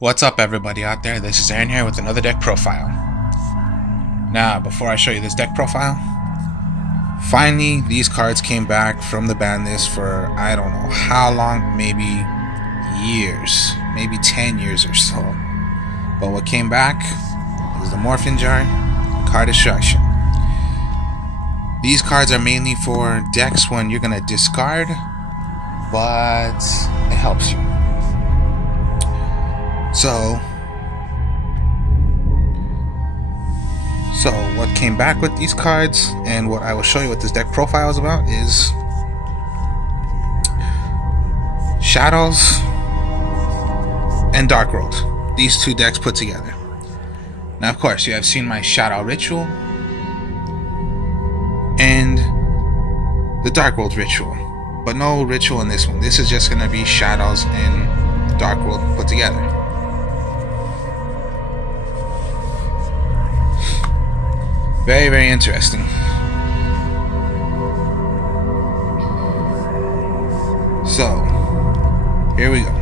What's up everybody out there, this is Aaron here with another deck profile. Now, before I show you this deck profile, finally these cards came back from the ban list for I don't know how long, maybe years, maybe 10 years or so. But what came back is the Morphin Jar, Card Destruction. These cards are mainly for decks when you're going to discard, but it helps you. So what came back with these cards and what I will show you what this deck profile is about is Shadows and Darkworld. These two decks put together. Now of course you have seen my Shadow Ritual and the Darkworld Ritual, but no ritual in this one. This is just going to be Shadows and Darkworld put together. Very, very interesting. So, here we go.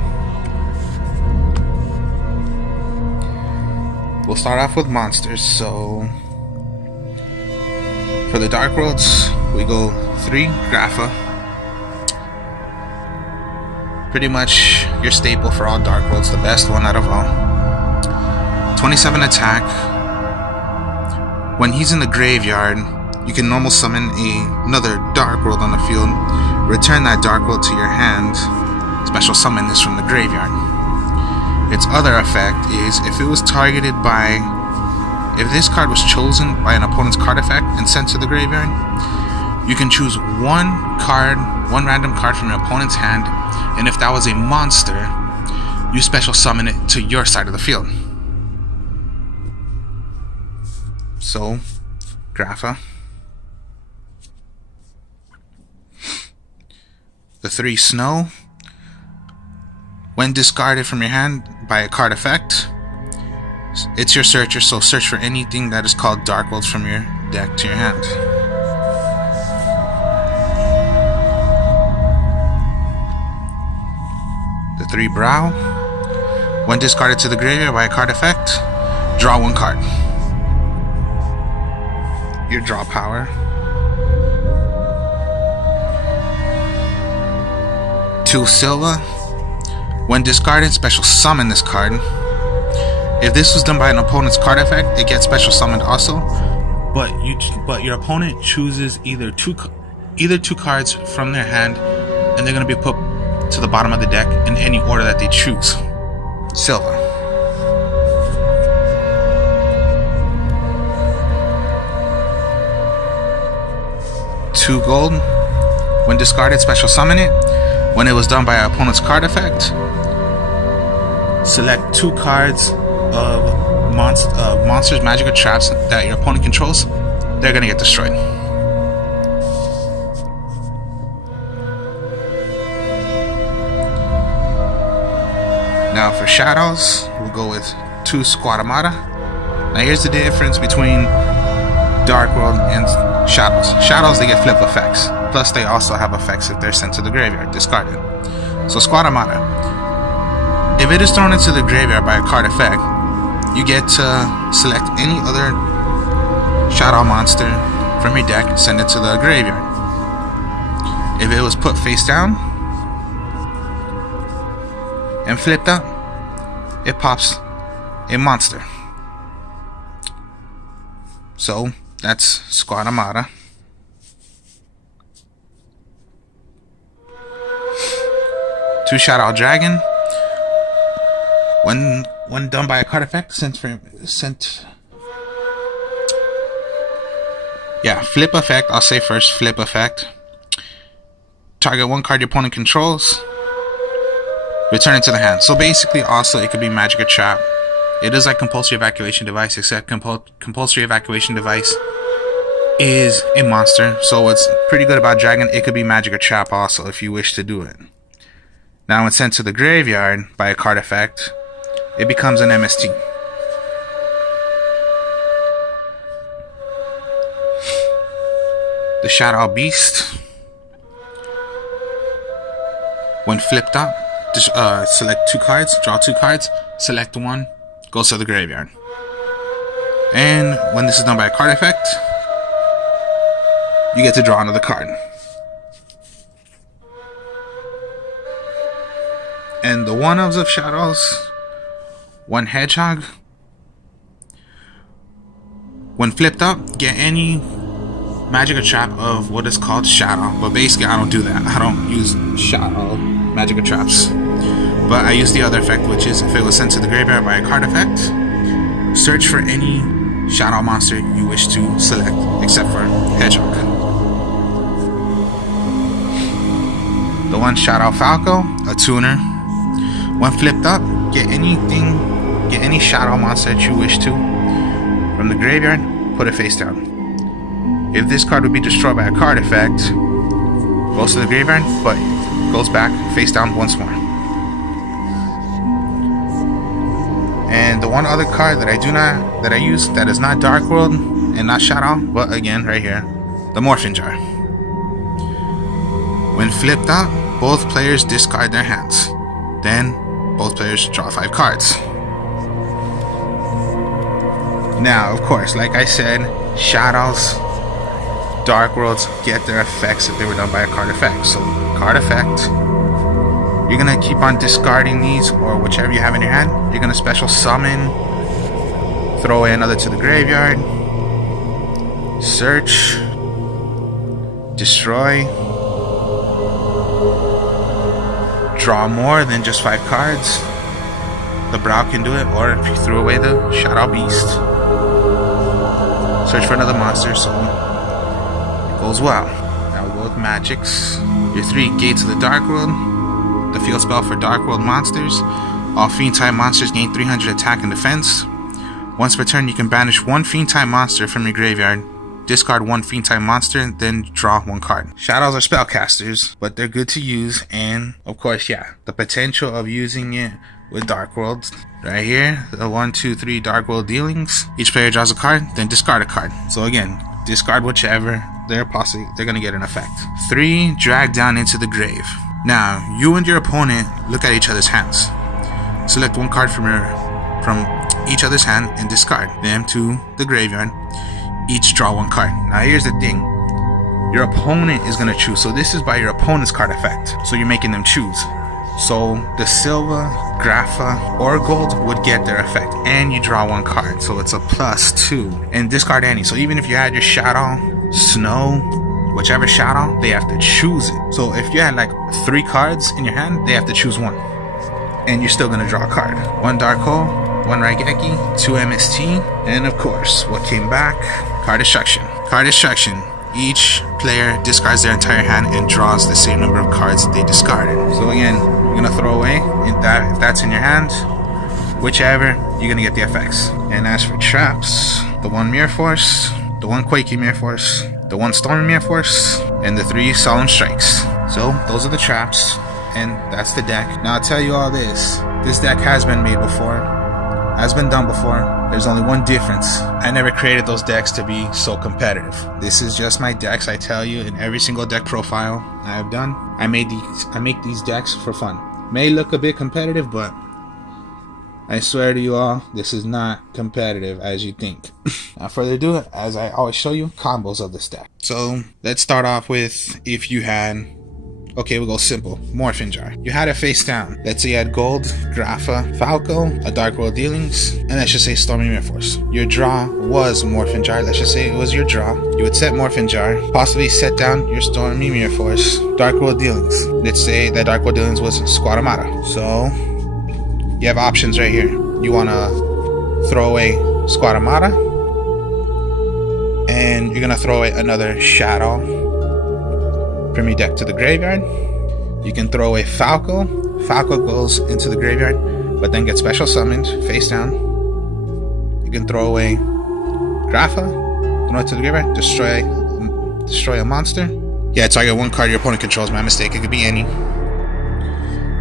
We'll start off with monsters. So, for the Dark Worlds, we go 3 Grapha. Pretty much your staple for all Dark Worlds, the best one out of all. 27 attack. When he's in the graveyard, you can normal summon another Dark World on the field, return that Dark World to your hand, special summon this from the graveyard. Its other effect is if it was targeted by, if this card was chosen by an opponent's card effect and sent to the graveyard, you can choose one random card from your opponent's hand, and if that was a monster, you special summon it to your side of the field. So, Grapha. The 3 Snow. When discarded from your hand by a card effect, it's your searcher, so search for anything that is called Dark Worlds from your deck to your hand. The 3 Brow. When discarded to the graveyard by a card effect, draw 1 card. Your draw power. 2 Silva. When discarded, special summon this card. If this was done by an opponent's card effect, it gets special summoned also. But your opponent chooses either two cards from their hand, and they're going to be put to the bottom of the deck in any order that they choose. Silva. 2 Gold. When discarded, special summon it. When it was done by an opponent's card effect, select 2 cards of monsters, magic, or traps that your opponent controls. They're gonna get destroyed. Now for Shadows, we'll go with 2 Squadamata. Now here's the difference between Dark World and Shadows. Shadows, they get flip effects. Plus they also have effects if they're sent to the graveyard, discarded. So Squadamata. If it is thrown into the graveyard by a card effect, you get to select any other Shadow monster from your deck, send it to the graveyard. If it was put face down and flipped up, it pops a monster. So that's Squadamata. 2 Shadow Dragon. When done by a card effect, flip effect. I'll say first, flip effect. Target 1 card your opponent controls. Return it to the hand. So basically, also it could be magic or trap. It is like compulsory evacuation device, except compulsory evacuation device is a monster. So what's pretty good about Dragon, it could be magic or trap also if you wish to do it. Now when sent to the graveyard by a card effect, it becomes an MST. The Shadow Beast. When flipped up, Just select 2 cards, draw 2 cards, select one, goes to the graveyard. And when this is done by a card effect, you get to draw another card. And the one-ofs of Shadows, 1 hedgehog. When flipped up, get any magic or trap of what is called Shadow. But basically I don't do that. I don't use Shadow magic or traps. But I use the other effect, which is if it was sent to the graveyard by a card effect, search for any Shadow monster you wish to select, except for Hedgehog. The one Shadow Falco, a tuner. When flipped up, get any Shadow monster that you wish to from the graveyard, put it face down. If this card would be destroyed by a card effect, goes to the graveyard, but goes back face down once more. And the one other card that I use that is not Darkworld and not Shadow, but again right here, the Morphin Jar. When flipped up, both players discard their hands. Then both players draw 5 cards. Now, of course, like I said, Shadows, Darkworlds get their effects if they were done by a card effect. So, card effect, you're gonna keep on discarding these, or whichever you have in your hand. You're gonna special summon, throw away another to the graveyard, search, destroy, draw more than just 5 cards. The Brow can do it, or if you threw away the Shadow Beast, search for another monster, so it goes well. Now we'll go with magics. Your 3 Gates of the Darkworld, the field spell for Darkworld monsters. All Fiend type monsters gain 300 attack and defense. Once per turn, you can banish 1 Fiend type monster from your graveyard, discard 1 Fiend type monster, then draw 1 card. Shadows are spellcasters, but they're good to use, and of course, yeah, the potential of using it with Darkworld. Right here, the 1, 2, 3 Darkworld dealings. Each player draws a card, then discard a card. So again, discard whichever, they're gonna get an effect. 3 Drag down into the grave. Now, you and your opponent look at each other's hands. Select 1 card from each other's hand and discard them to the graveyard. Each draw 1 card. Now here's the thing. Your opponent is gonna choose. So this is by your opponent's card effect. So you're making them choose. So the silver, grapha, or gold would get their effect, and you draw 1 card, so it's a +2. And discard any. So even if you had your Shadow, Snow, whichever Shadow, they have to choose it. So if you had like 3 cards in your hand, they have to choose 1, and you're still gonna draw a card. 1 Dark Hole, 1 Raigeki, 2 MST, and of course, what came back? Card Destruction. Card Destruction. Each player discards their entire hand and draws the same number of cards that they discarded. So again, you're gonna throw away if that's in your hand, whichever, you're gonna get the effects. And as for traps, the 1 Mirror Force, the 1 Quaking Mirror Force, the 1 Stormy Mirror Force, and the 3 Solemn Strikes. So those are the traps, and that's the deck. Now I'll tell you all this. This deck has been made before, has been done before. There's only one difference. I never created those decks to be so competitive. This is just my decks. I tell you, in every single deck profile I have done, I make these decks for fun. May look a bit competitive, but I swear to you all, this is not competitive as you think. Without further ado, as I always show you, combos of this deck. So let's start off with if you had, okay, we'll go simple. Morphin Jar. You had it face down. Let's say you had Gold, Grapha, Falco, a Darkworld Dealings, and let's just say Stormy Mirror Force. Your draw was Morphin Jar. Let's just say it was your draw. You would set Morphin Jar, possibly set down your Stormy Mirror Force, Darkworld Dealings. Let's say that Darkworld Dealings was Squadamata. So you have options right here. You want to throw away Squadamata, and you're going to throw away another Shadow from your deck to the graveyard. You can throw away Falco. Falco goes into the graveyard, but then gets special summoned face down. You can throw away Grapha, throw it to the graveyard, destroy a monster. Yeah, target 1 card your opponent controls. My mistake. It could be any.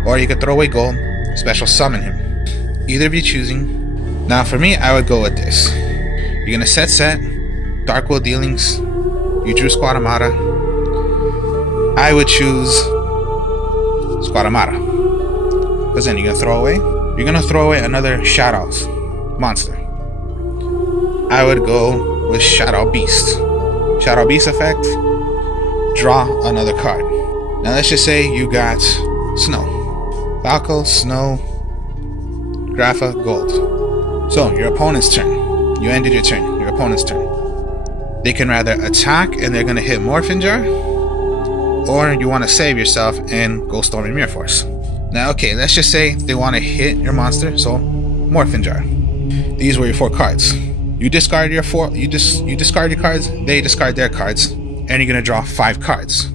Or you could throw away Gold, special summon him. Either of you choosing. Now for me, I would go with this. You're gonna set Darkworld Dealings. You drew Squadamata. I would choose Squadamata. Because then you're gonna throw away another Shadow's monster. I would go with Shadoll Beast. Shadoll Beast effect, draw another card. Now let's just say you got Snow. Falco, Snow, Grapha, Gold. So your opponent's turn. You ended your turn. Your opponent's turn. They can rather attack and they're gonna hit Morphin Jar, or you want to save yourself and go Stormy Mirror Force. Now, okay, let's just say they want to hit your monster, so Morphin Jar. These were your 4 cards. You discard your 4. You discard your cards. They discard their cards, and you're gonna draw 5 cards.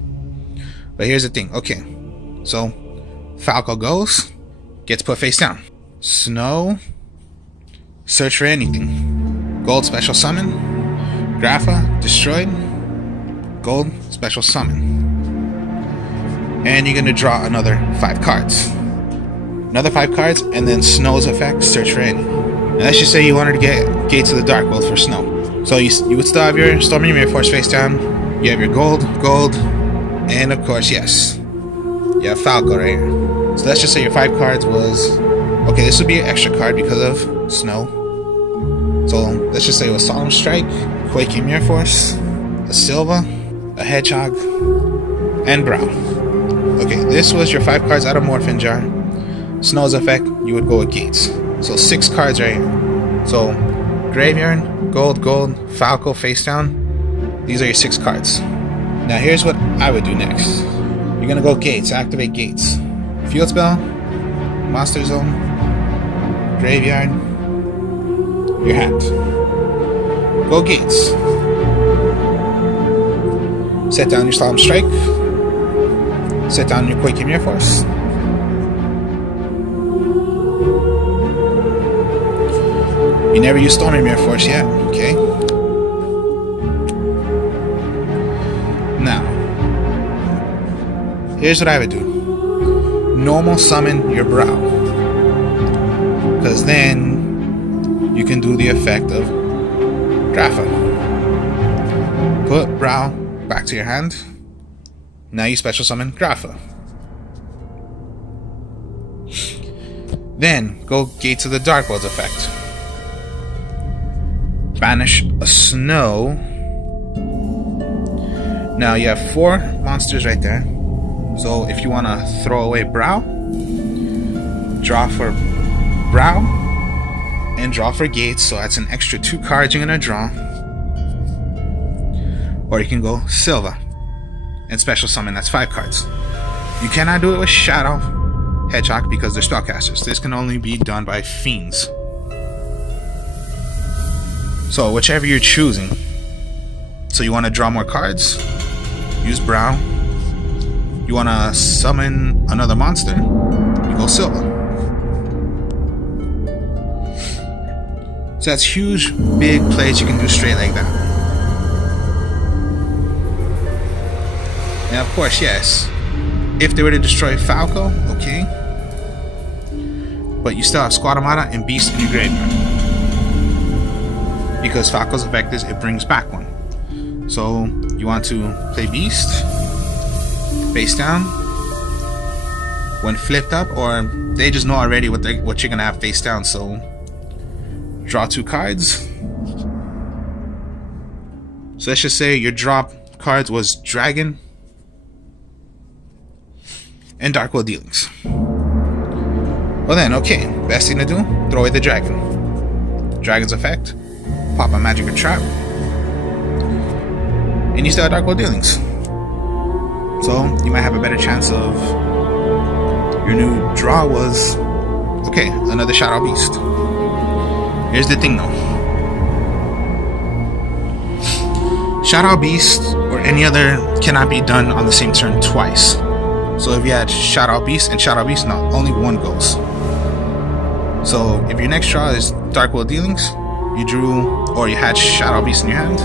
But here's the thing. Okay, so Falco goes, gets put face down. Snow, search for anything. Gold, special summon. Grapha, destroyed. Gold, special summon. And you're gonna draw another 5 cards. Another 5 cards, and then Snow's effect, search for any. And let's just say you wanted to get Gates of the Darkworld for Snow. So you would still have your Stormy Mirror Force face down. You have your gold, and of course, yes, you have Falco right here. So let's just say your 5 cards was, okay, this would be an extra card because of Snow. So let's just say it was Solemn Strike, Quaking Mirror Force, a Silva, a Hedgehog, and Brow. Okay, this was your 5 cards out of Morphin Jar. Snow's effect, you would go with Gates. So 6 cards right here. So Graveyard, Gold, Falco, face down. These are your 6 cards. Now here's what I would do next. You're gonna go Gates, activate Gates. Field Spell, Monster Zone, Graveyard, your hand. Go Gates. Set down your Solemn Strike. Set down your Quaking Mirror Force. You never used Stormy Mirror Force yet, okay? Now, here's what I would do. Normal summon your Brow. Because then you can do the effect of Grapha. Put Brow back to your hand. Now you special summon Grapha. Then go Gates of the Darkworld effect. Banish a Snow. Now you have 4 monsters right there. So if you want to throw away Brow, draw for Brow, and draw for Gates. So that's an extra 2 cards you're going to draw. Or you can go Silva and special summon, that's 5 cards. You cannot do it with Shadow, Hedgehog, because they're spellcasters. This can only be done by fiends. So whichever you're choosing. So you want to draw more cards, use Brow. You want to summon another monster, you go Silva. So that's huge, big plays you can do straight like that. Now, of course, yes, if they were to destroy Falco, okay, but you still have Squad Armada and Beast in your graveyard. Because Falco's effect is it brings back one. So you want to play Beast, face down. When flipped up, or they just know already what you're gonna have face down, so draw 2 cards. So let's just say your drop cards was Dragon and Darkworld Dealings. Well then, okay, best thing to do, throw away the Dragon. Dragon's effect, pop a magic or trap, and you still have Darkworld Dealings. So you might have a better chance of your new draw was, okay, another Shadow Beast. Here's the thing though. Shadow Beast or any other cannot be done on the same turn twice. So if you had Shadow Beast and Shadow Beast, no, only one goes. So if your next draw is Darkworld Dealings, you drew, or you had Shadow Beast in your hand,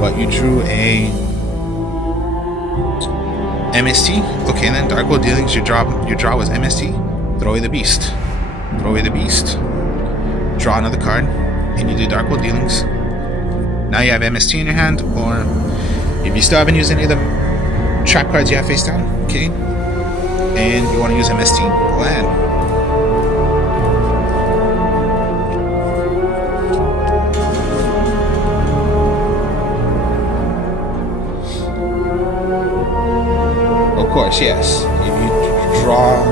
but you drew a MST, okay, and then Darkworld Dealings, your draw was MST, throw away the Beast. Throw away the Beast. Draw another card, and you do Darkworld Dealings. Now you have MST in your hand, or if you still haven't used any of the trap cards you have face down, okay, and you want to use MST, go ahead. Of course, yes. If you draw,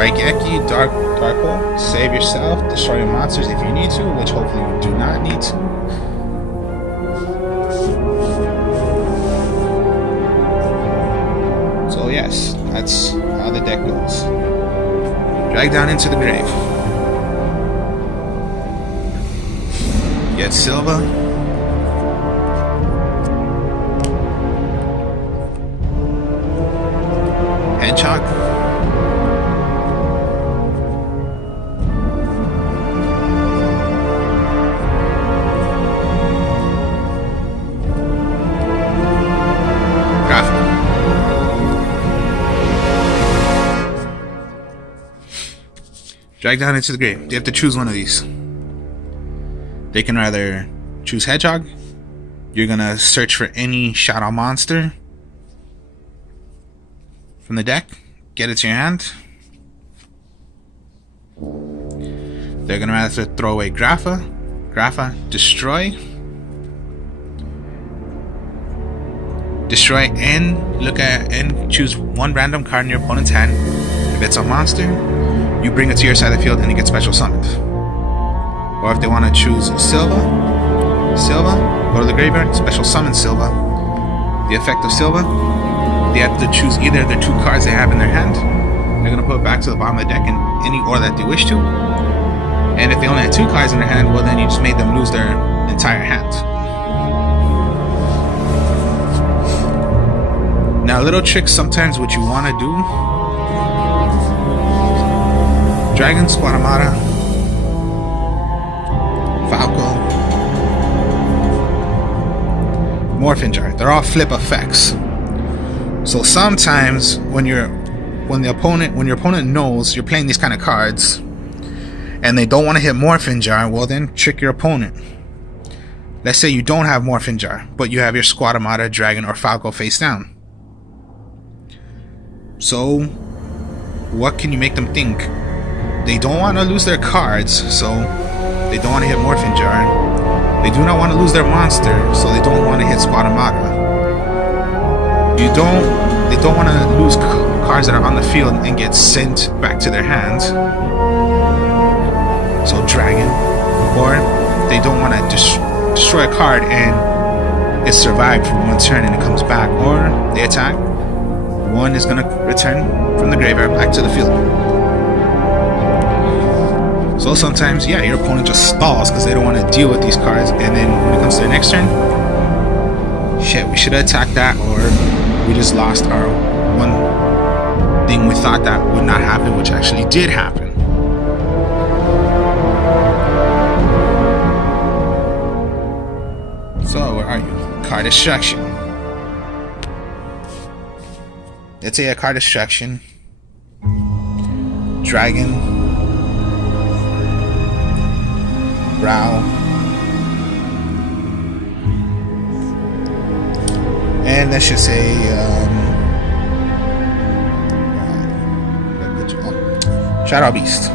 Raigeki, Darkworld, save yourself, destroy your monsters if you need to, which hopefully you do not need to. So yes, that's how the deck goes. Drag down into the grave. Get Silva. Hedgehog. Drag down into the grave. They have to choose one of these. They can either choose Hedgehog. You're gonna search for any Shadow monster from the deck, get it to your hand. They're gonna have to throw away Grapha, destroy, and look at and choose one random card in your opponent's hand. If it's a monster, you bring it to your side of the field and it gets special summoned. Or if they want to choose Silva, go to the graveyard, special summon Silva. The effect of Silva, they have to choose either of the two cards they have in their hand. They're going to put it back to the bottom of the deck in any order that they wish to. And if they only had two cards in their hand, well then you just made them lose their entire hand. Now, little tricks sometimes what you want to do. Dragon, Squadamata, Falco, Morphin Jar. They're all flip effects. So sometimes when your opponent knows you're playing these kind of cards and they don't want to hit Morphin Jar, well then trick your opponent. Let's say you don't have Morphin Jar, but you have your Squadamata, Dragon, or Falco face down. So what can you make them think? They don't want to lose their cards, so they don't want to hit Morphin Jar. They do not want to lose their monster, so they don't want to hit Squadamata. They don't want to lose cards that are on the field and get sent back to their hands. So Dragon. Or they don't want to destroy a card and it survived for one turn and it comes back. Or they attack. One is going to return from the graveyard back to the field. So sometimes, yeah, your opponent just stalls because they don't want to deal with these cards, and then when it comes to their next turn, shit, we should have attacked that, or we just lost our one thing we thought that would not happen, which actually did happen. So, where are you? Card destruction. Let's say a card destruction. Dragon. Brow, and let's just say Shadow Beast.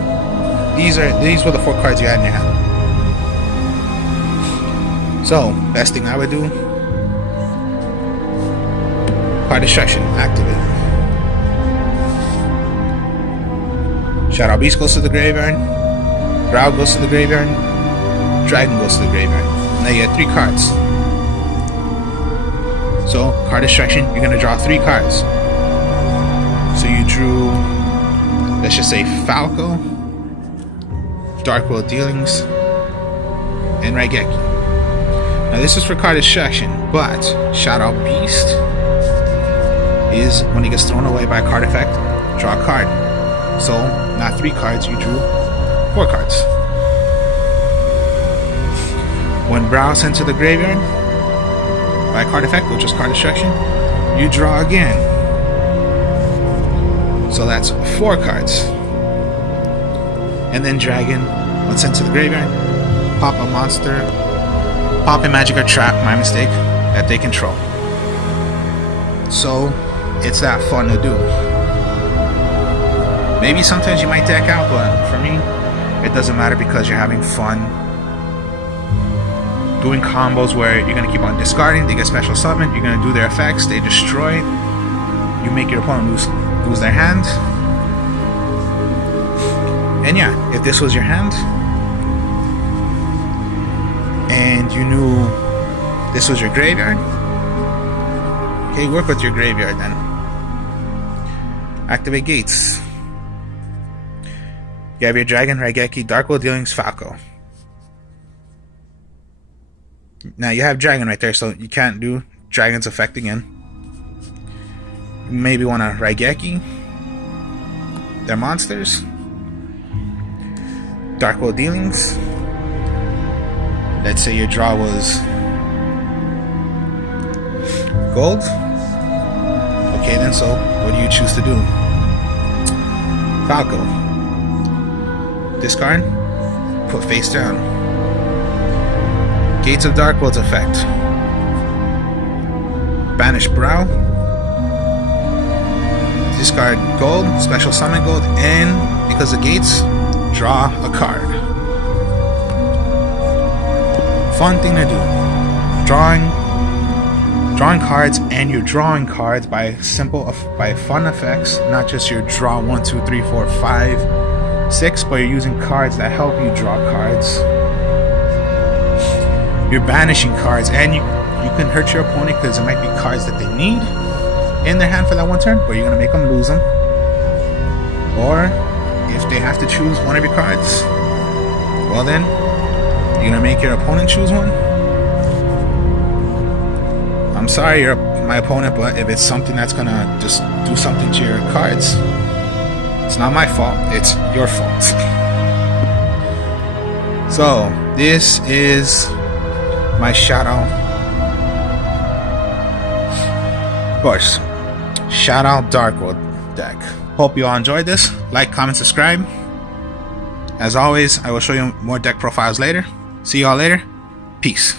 These were the four cards you had in your hand. So best thing I would do: card destruction, activate. Shadow Beast goes to the graveyard. Brow goes to the graveyard. Dragon goes to the graveyard. Now you have 3 cards. So, card destruction, you're going to draw 3 cards. So you drew, let's just say Falco, Darkworld Dealings, and Raigeki. Now this is for card destruction, but Shadow Beast is when he gets thrown away by a card effect, draw a card. So, not 3 cards, you drew 4 cards. When Brow sent to the graveyard by a card effect, which was card destruction, you draw again. So that's 4 cards. And then Dragon, when sent to the graveyard, pop a monster, pop a magic or trap, my mistake, that they control. So it's that fun to do. Maybe sometimes you might deck out, but for me, it doesn't matter because you're having fun doing combos where you're going to keep on discarding. They get special summon, you're going to do their effects, they destroy, you make your opponent lose their hand. And yeah, if this was your hand and you knew this was your graveyard, okay, work with your graveyard then. Activate gates. You have your Dragon, Raigeki, Darkworld Dealings, Falco. Now you have Dragon right there, so you can't do Dragon's effect again. You maybe want to Raigeki their monsters. Darkworld Dealings. Let's say your draw was gold. Okay then, so what do you choose to do? Falco. Discard. Put face down. Gates of Darkworld's effect. Banish Brow. Discard gold, special summon gold, and because of gates, draw a card. Fun thing to do. Drawing cards, and you're drawing cards by fun effects, not just your draw 1, 2, 3, 4, 5, 6, but you're using cards that help you draw cards. You're banishing cards, and you can hurt your opponent because it might be cards that they need in their hand for that one turn, but you're going to make them lose them. Or if they have to choose one of your cards, well then, you're going to make your opponent choose one. I'm sorry you're my opponent, but if it's something that's going to just do something to your cards, it's not my fault, it's your fault. So, this is my Shadoll Darkworld deck. Hope you all enjoyed this. Like, comment, subscribe. As always, I will show you more deck profiles later. See you all later. Peace.